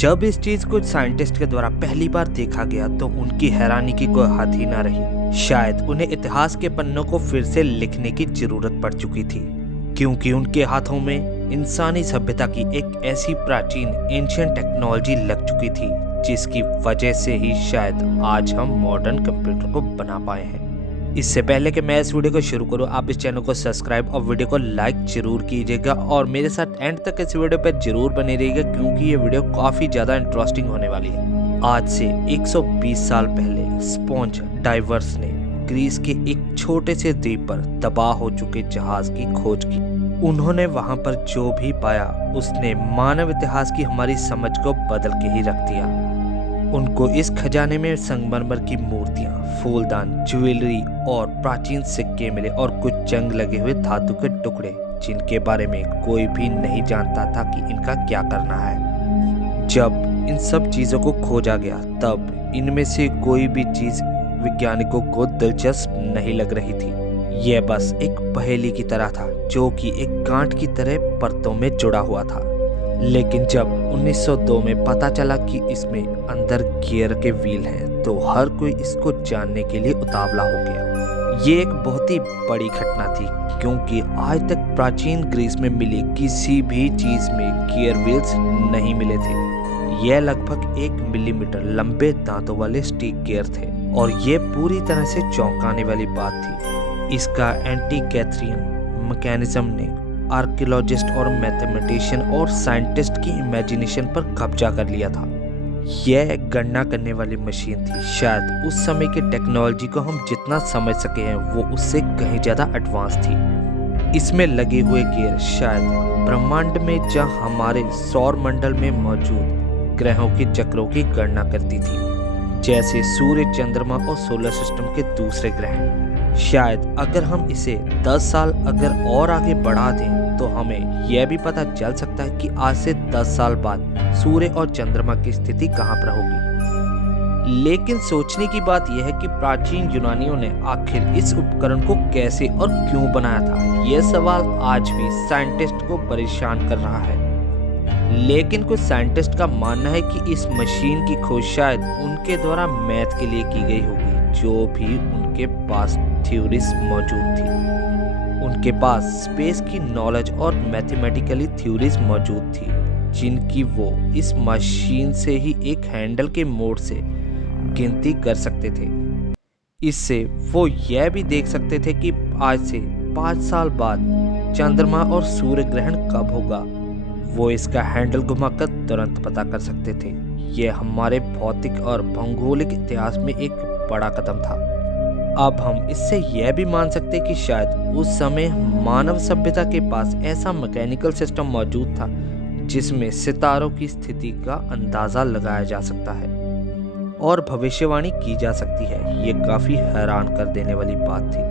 जब इस चीज को साइंटिस्ट के द्वारा पहली बार देखा गया तो उनकी हैरानी की कोई हद ही ना रही। शायद उन्हें इतिहास के पन्नों को फिर से लिखने की जरूरत पड़ चुकी थी, क्योंकि उनके हाथों में इंसानी सभ्यता की एक ऐसी प्राचीन एंशिएंट टेक्नोलॉजी लग चुकी थी जिसकी वजह से ही शायद आज हम मॉडर्न कंप्यूटर को बना पाए हैं। इससे पहले कि मैं इस वीडियो को शुरू करूं, आप इस चैनल को सब्सक्राइब और वीडियो को लाइक जरूर कीजिएगा और मेरे साथ एंड तक इस वीडियो पर जरूर बने रहिएगा, क्योंकि ये वीडियो काफी ज्यादा इंटरेस्टिंग होने वाली है। आज से 120 साल पहले स्पॉन्ज डाइवर्स ने ग्रीस के एक छोटे से द्वीप पर तबाह हो चुके जहाज की खोज की। उन्होंने वहां पर जो भी पाया उसने मानव इतिहास की हमारी समझ को बदल के ही रख दिया। उनको इस खजाने में संगमरमर की मूर्तियां, फूलदान, ज्वेलरी और प्राचीन सिक्के मिले और कुछ जंग लगे हुए धातु के टुकड़े, जिनके बारे में कोई भी नहीं जानता था कि इनका क्या करना है। जब इन सब चीजों को खोजा गया तब इनमें से कोई भी चीज वैज्ञानिकों को दिलचस्प नहीं लग रही थी। यह बस एक पहेली की तरह था जो कि एक गांठ की तरह परतों में जुड़ा हुआ था। लेकिन जब 1902 में पता चला कि इसमें अंदर गियर के व्हील हैं, तो हर कोई इसको जानने के लिए उतावला हो गया। ये एक बहुत ही बड़ी घटना थी, क्योंकि आज तक प्राचीन ग्रीस में मिली किसी भी चीज में गियर व्हील्स नहीं मिले थे। यह लगभग 1 मिलीमीटर लंबे दांतों वाले स्टिक गियर थे और ये पूरी तरह से चौंकाने वाली बात थी। इसका एंटी-कैथरियन मैकेनिज्म ने आर्कियोलॉजिस्ट और मैथमेटिशियन और साइंटिस्ट की इमेजिनेशन पर कब्जा कर लिया था। यह गणना करने वाली मशीन थी। शायद उस समय की टेक्नोलॉजी को हम जितना समझ सके हैं वो उससे कहीं ज़्यादा एडवांस थी। इसमें लगे हुए गियर शायद ब्रह्मांड में जहाँ हमारे सौर मंडल में मौजूद ग्रहों के चक्रों की गणना करती थी, जैसे सूर्य, चंद्रमा और सोलर सिस्टम के दूसरे ग्रह। शायद अगर हम इसे 10 साल अगर और आगे बढ़ा दें तो हमें यह भी पता चल सकता है कि आज से 10 साल बाद सूर्य और चंद्रमा की स्थिति कहां पर होगी। लेकिन सोचने की बात यह है कि प्राचीन यूनानियों ने आखिर इस उपकरण को कैसे और क्यों बनाया था। यह सवाल आज भी साइंटिस्ट को परेशान कर रहा है। लेकिन कुछ साइंटिस्ट का मानना है कि इस मशीन की खोज शायद उनके द्वारा मैथ के लिए की गई होगी, जो भी उनके पास थ्योरीज मौजूद थी। उनके पास स्पेस की नॉलेज और मैथमेटिकली थ्योरीज मौजूद थी, जिनकी वो इस मशीन से ही एक हैंडल के मोड से गिनती कर सकते थे। इससे वो यह भी देख सकते थे कि आज से 5 साल बाद चंद्रमा और सूर्य ग्रहण कब होगा। वो इसका हैंडल घुमाकर तुरंत पता कर सकते थे। यह हमारे भौतिक और भौगोलिक इतिहास में एक बड़ा कदम था। अब हम इससे यह भी मान सकते कि शायद उस समय मानव सभ्यता के पास ऐसा मैकेनिकल सिस्टम मौजूद था जिसमें सितारों की स्थिति का अंदाजा लगाया जा सकता है और भविष्यवाणी की जा सकती है। ये काफी हैरान कर देने वाली बात थी।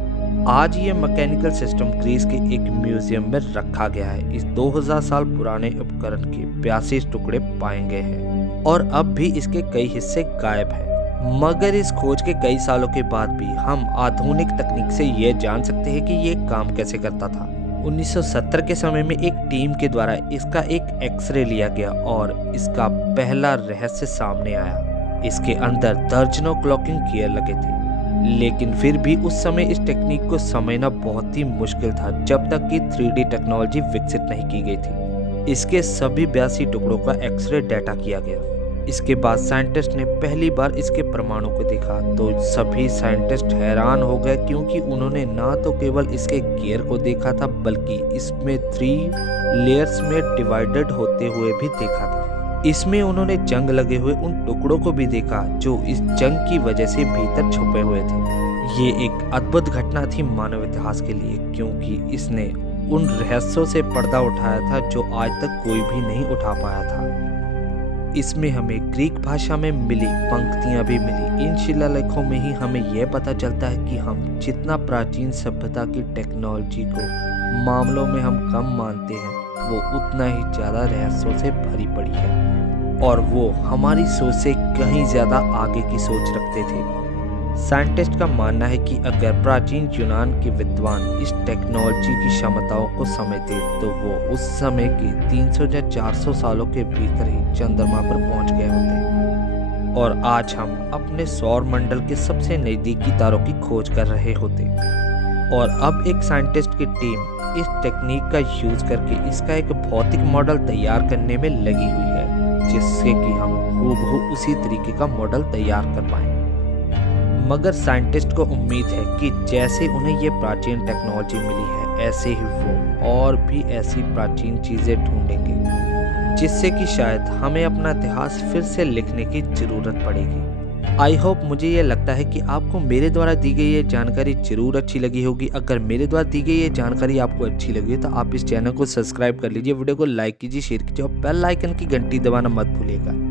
आज ये मैकेनिकल सिस्टम ग्रीस के एक म्यूजियम में रखा गया है। इस 2000 साल पुराने उपकरण के 82 टुकड़े पाए गए हैं और अब भी इसके कई हिस्से गायब हैं। मगर इस खोज के कई सालों के बाद भी हम आधुनिक तकनीक से ये जान सकते हैं कि ये काम कैसे करता था। 1970 के समय में एक टीम के द्वारा इसका एक एक्सरे लिया गया और इसका पहला रहस्य सामने आया। इसके अंदर दर्जनों क्लॉकिंग गियर लगे थे, लेकिन फिर भी उस समय इस टेक्निक को समझना बहुत ही मुश्किल था जब तक कि 3D टेक्नोलॉजी विकसित नहीं की गई थी। इसके सभी 82 टुकड़ों का एक्सरे डाटा किया गया। इसके बाद साइंटिस्ट ने पहली बार इसके परमाणु को देखा तो सभी साइंटिस्ट हैरान हो गए, क्योंकि उन्होंने ना तो केवल इसके गियर को देखा था बल्कि इसमें 3 लेयर्स में डिवाइडेड होते हुए भी देखा था। इसमें उन्होंने जंग लगे हुए उन टुकड़ों को भी देखा जो इस जंग की वजह से भीतर छुपे हुए थे। ये एक अद्भुत घटना थी मानव इतिहास के लिए, क्योंकि इसने उन रहस्यों से पर्दा उठाया था जो आज तक कोई भी नहीं उठा पाया था। इसमें हमें ग्रीक भाषा में मिली पंक्तियां भी मिली। इन शिलालेखों में ही हमें यह पता चलता है कि हम जितना प्राचीन सभ्यता की टेक्नोलॉजी को मामलों में हम कम मानते हैं, वो उतना ही ज़्यादा रहस्यों से भरी पड़ी है और वो हमारी सोच से कहीं ज़्यादा आगे की सोच रखते थे। साइंटिस्ट का मानना है कि अगर प्राचीन यूनान के विद्वान इस टेक्नोलॉजी की क्षमताओं को समझते तो वो उस समय के 300 या 400 सालों के भीतर ही चंद्रमा पर पहुंच गए होते और आज हम अपने सौर मंडल के सबसे नज़दीकी तारों की खोज कर रहे होते। और अब एक साइंटिस्ट की टीम इस टेक्निक का यूज करके इसका एक भौतिक मॉडल तैयार करने में लगी हुई है, जिससे कि हम हूबहू उसी तरीके का मॉडल तैयार कर पाएं। मगर साइंटिस्ट को उम्मीद है कि जैसे उन्हें ये प्राचीन टेक्नोलॉजी मिली है, ऐसे ही वो और भी ऐसी प्राचीन चीज़ें ढूंढेंगे, जिससे कि शायद हमें अपना इतिहास फिर से लिखने की ज़रूरत पड़ेगी। आई होप, मुझे ये लगता है कि आपको मेरे द्वारा दी गई ये जानकारी ज़रूर अच्छी लगी होगी। अगर मेरे द्वारा दी गई ये जानकारी आपको अच्छी लगी तो आप इस चैनल को सब्सक्राइब कर लीजिए, वीडियो को लाइक कीजिए, शेयर कीजिए और बेल आइकन की घंटी दबाना मत भूलिएगा।